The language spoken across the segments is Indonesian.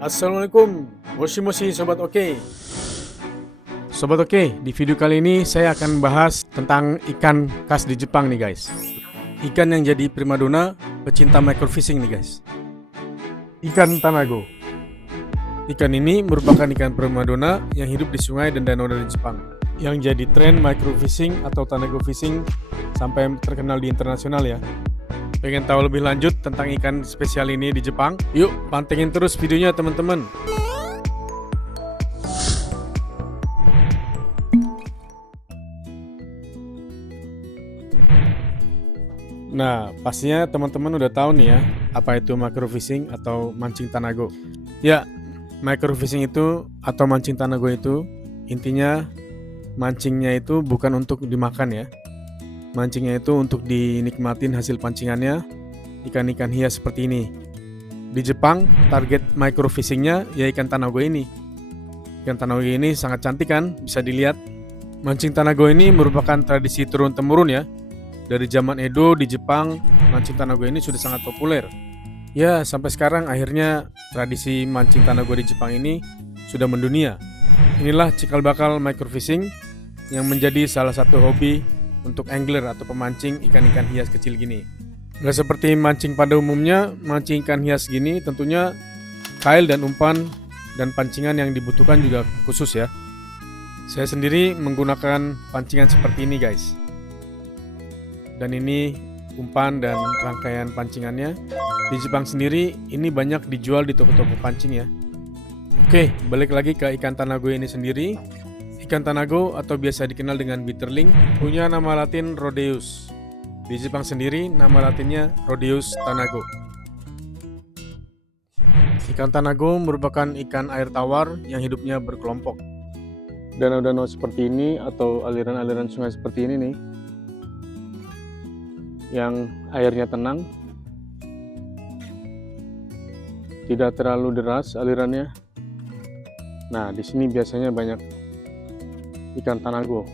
Assalamualaikum, moshi moshi Sobat Oke. Sobat Oke, di video kali ini saya akan bahas tentang ikan khas di Jepang nih guys. Ikan yang jadi primadona pecinta microfishing nih guys. Ikan tanago. Ikan ini merupakan ikan primadona yang hidup di sungai dan danau dari Jepang, yang jadi tren microfishing atau tanago fishing sampai terkenal di internasional ya. Pengen tahu lebih lanjut tentang ikan spesial ini di Jepang? Yuk pantengin terus videonya teman-teman. Nah, pastinya teman-teman udah tahu nih ya, apa itu microfishing atau mancing tanago. Ya, microfishing itu atau mancing tanago itu intinya mancingnya itu bukan untuk dimakan ya. Mancingnya itu untuk dinikmatin hasil pancingannya ikan-ikan hias seperti ini. Di Jepang, target microfishingnya ya ikan tanago ini. Ikan tanago ini sangat cantik kan, bisa dilihat. Mancing tanago ini merupakan tradisi turun-temurun ya. Dari zaman Edo di Jepang, mancing tanago ini sudah sangat populer. Ya, sampai sekarang akhirnya tradisi mancing tanago di Jepang ini sudah mendunia. Inilah cikal bakal microfishing yang menjadi salah satu hobi untuk angler atau pemancing ikan-ikan hias kecil gini. Nggak seperti mancing pada umumnya, mancing ikan hias gini tentunya kail dan umpan dan pancingan yang dibutuhkan juga khusus ya. Saya sendiri menggunakan pancingan seperti ini guys. Dan ini umpan dan rangkaian pancingannya. Di Jepang sendiri ini banyak dijual di toko-toko pancing ya. Oke, balik lagi ke ikan tanago ini sendiri. Ikan tanago atau biasa dikenal dengan bitterling punya nama latin Rhodeus. Di Jepang sendiri nama latinnya Rhodeus tanago. Ikan tanago merupakan ikan air tawar yang hidupnya berkelompok. Danau-danau seperti ini atau aliran-aliran sungai seperti ini nih, yang airnya tenang, tidak terlalu deras alirannya. Nah, di sini biasanya banyak ikan tanago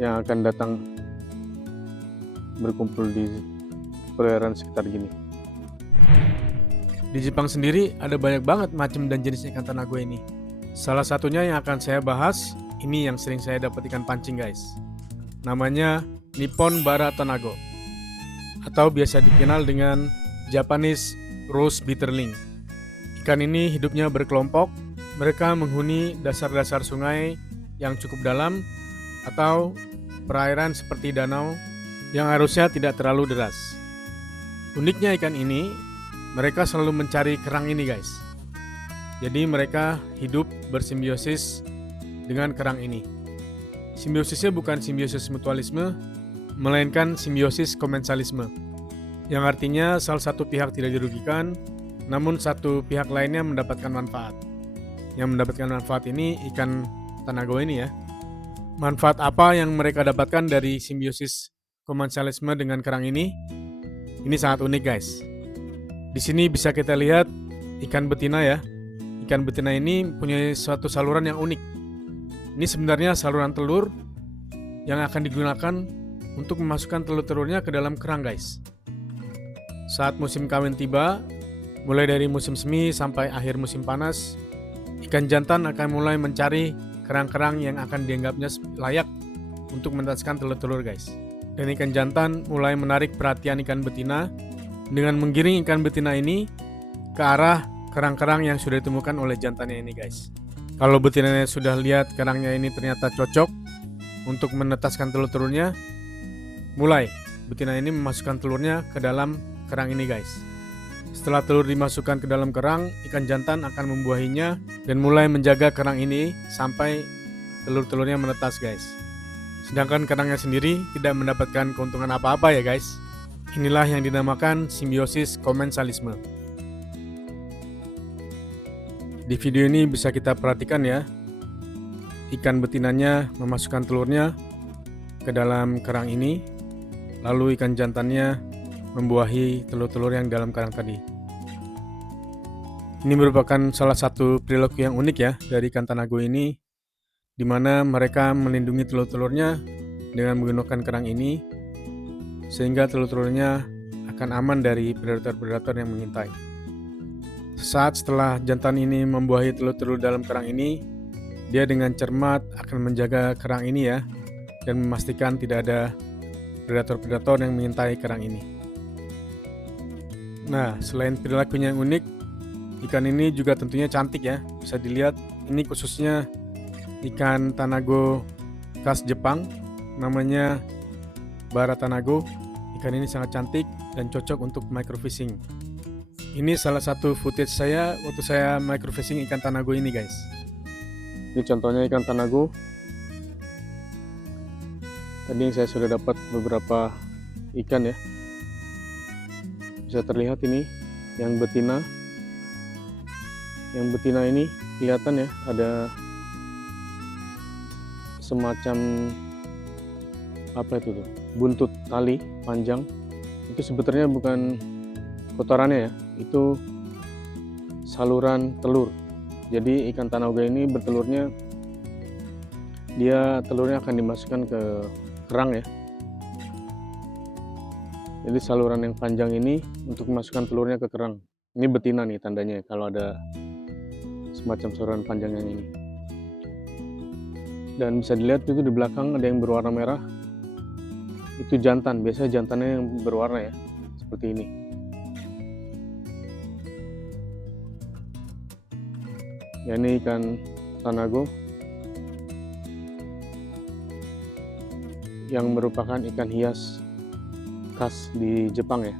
yang akan datang berkumpul di perairan sekitar gini. Di Jepang sendiri ada banyak banget macam dan jenis ikan tanago ini. Salah satunya yang akan saya bahas, ini yang sering saya dapat ikan pancing guys. Namanya Nippon Bara Tanago atau biasa dikenal dengan Japanese Rose Bitterling. Ikan ini hidupnya berkelompok. Mereka menghuni dasar-dasar sungai yang cukup dalam atau perairan seperti danau yang arusnya tidak terlalu deras. Uniknya ikan ini, mereka selalu mencari kerang ini guys. Jadi mereka hidup bersimbiosis dengan kerang ini. Simbiosisnya bukan simbiosis mutualisme, melainkan simbiosis komensalisme, yang artinya salah satu pihak tidak dirugikan, namun satu pihak lainnya mendapatkan manfaat. Yang mendapatkan manfaat ini ikan tanago ini ya. Manfaat apa yang mereka dapatkan dari simbiosis komensalisme dengan kerang ini? Ini sangat unik guys. Di sini bisa kita lihat ikan betina ya. Ikan betina ini punya suatu saluran yang unik. Ini sebenarnya saluran telur yang akan digunakan untuk memasukkan telur-telurnya ke dalam kerang guys. Saat musim kawin tiba, mulai dari musim semi sampai akhir musim panas, ikan jantan akan mulai mencari kerang-kerang yang akan dianggapnya layak untuk menetaskan telur-telur guys. Dan ikan jantan mulai menarik perhatian ikan betina dengan menggiring ikan betina ini ke arah kerang-kerang yang sudah ditemukan oleh jantannya ini guys. Kalau betinanya sudah lihat kerangnya ini ternyata cocok untuk menetaskan telur-telurnya, mulai betina ini memasukkan telurnya ke dalam kerang ini guys. Setelah telur dimasukkan ke dalam kerang, ikan jantan akan membuahinya dan mulai menjaga kerang ini sampai telur-telurnya menetas guys. Sedangkan kerangnya sendiri tidak mendapatkan keuntungan apa-apa ya guys. Inilah yang dinamakan simbiosis komensalisme. Di video ini bisa kita perhatikan ya, ikan betinanya memasukkan telurnya ke dalam kerang ini, lalu ikan jantannya membuahi telur-telur yang dalam kerang tadi. Ini merupakan salah satu perilaku yang unik ya dari ikan tanago ini, di mana mereka melindungi telur-telurnya dengan menggunakan kerang ini, sehingga telur-telurnya akan aman dari predator-predator yang mengintai. Saat setelah jantan ini membuahi telur-telur dalam kerang ini, dia dengan cermat akan menjaga kerang ini ya, dan memastikan tidak ada predator-predator yang mengintai kerang ini. Nah, selain perilakunya yang unik, ikan ini juga tentunya cantik ya. Bisa dilihat, ini khususnya ikan tanago khas Jepang, namanya Bara tanago. Ikan ini sangat cantik dan cocok untuk microfishing. Ini salah satu footage saya waktu saya microfishing ikan tanago ini guys. Ini contohnya ikan tanago. Tadi yang saya sudah dapat beberapa ikan ya. Bisa terlihat ini yang betina. Yang betina ini kelihatan ya, ada semacam apa itu tuh, buntut tali panjang. Itu sebetulnya bukan kotorannya ya, itu saluran telur. Jadi ikan tanago ini bertelurnya, telurnya akan dimasukkan ke kerang ya. Jadi saluran yang panjang ini untuk memasukkan telurnya ke kerang. Ini betina nih tandanya kalau ada semacam saluran panjang yang ini. Dan bisa dilihat itu di belakang ada yang berwarna merah. Itu jantan, biasanya jantannya yang berwarna ya, seperti ini. Ya, ini ikan tanago yang merupakan ikan hias khas di Jepang ya.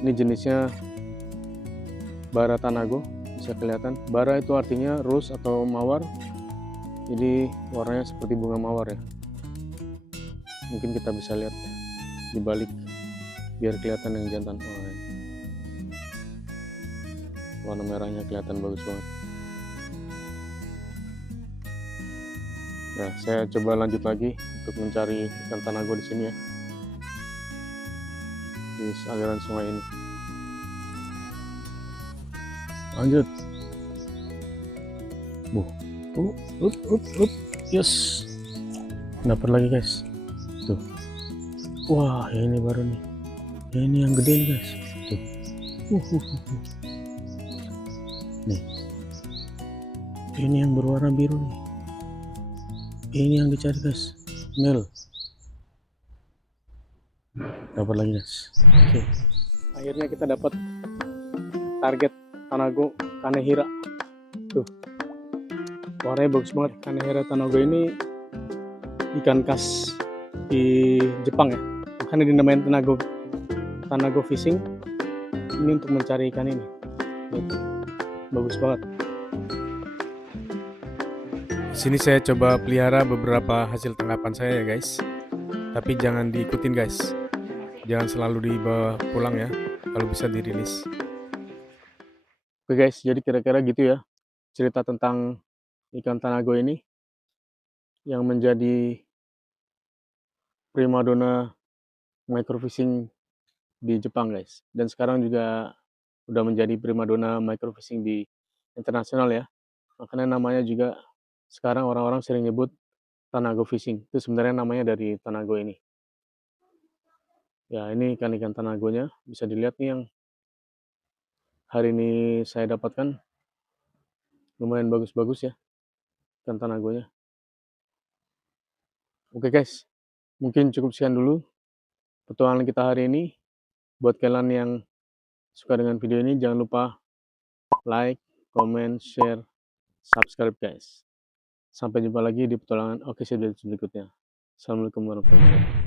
Ini jenisnya Bara tanago, bisa kelihatan. Bara itu artinya rose atau mawar, jadi warnanya seperti bunga mawar ya. Mungkin kita bisa lihat di balik biar kelihatan yang jantan. Warna merahnya kelihatan bagus banget. Nah, saya coba lanjut lagi untuk mencari ikan tanago di sini ya, di aliran sungai ini. Lanjut. Yes. Dapat lagi guys. Tuh. Wah, ini baru nih. Ini yang gede nih guys. Tuh. Nih. Ini yang berwarna biru nih. Ini yang dicari guys. Male. Dapat lagi guys. Oke. Akhirnya kita dapat target tanago kanehira. Tuh. Warnanya bagus banget. Kanehira tanago ini ikan khas di Jepang ya. Makanya dinamain tanago fishing. Ini untuk mencari ikan ini. Bagus banget. Di sini saya coba pelihara beberapa hasil tangkapan saya ya guys. Tapi jangan diikutin guys. Jangan selalu dibawa pulang ya. Kalau bisa dirilis. Oke guys, jadi kira-kira gitu ya cerita tentang ikan tanago ini yang menjadi primadona microfishing di Jepang guys. Dan sekarang juga udah menjadi primadona microfishing di internasional ya. Makanya namanya juga sekarang orang-orang sering nyebut tanago fishing. Itu sebenarnya namanya dari tanago ini. Ya, ini ikan-ikan tanagonya. Bisa dilihat nih yang hari ini saya dapatkan. Lumayan bagus-bagus ya ikan tanagonya. Oke guys, mungkin cukup sekian dulu petualangan kita hari ini. Buat kalian yang suka dengan video ini, jangan lupa like, comment, share, subscribe guys. Sampai jumpa lagi di petualangan Oke Series berikutnya. Assalamualaikum warahmatullahi wabarakatuh.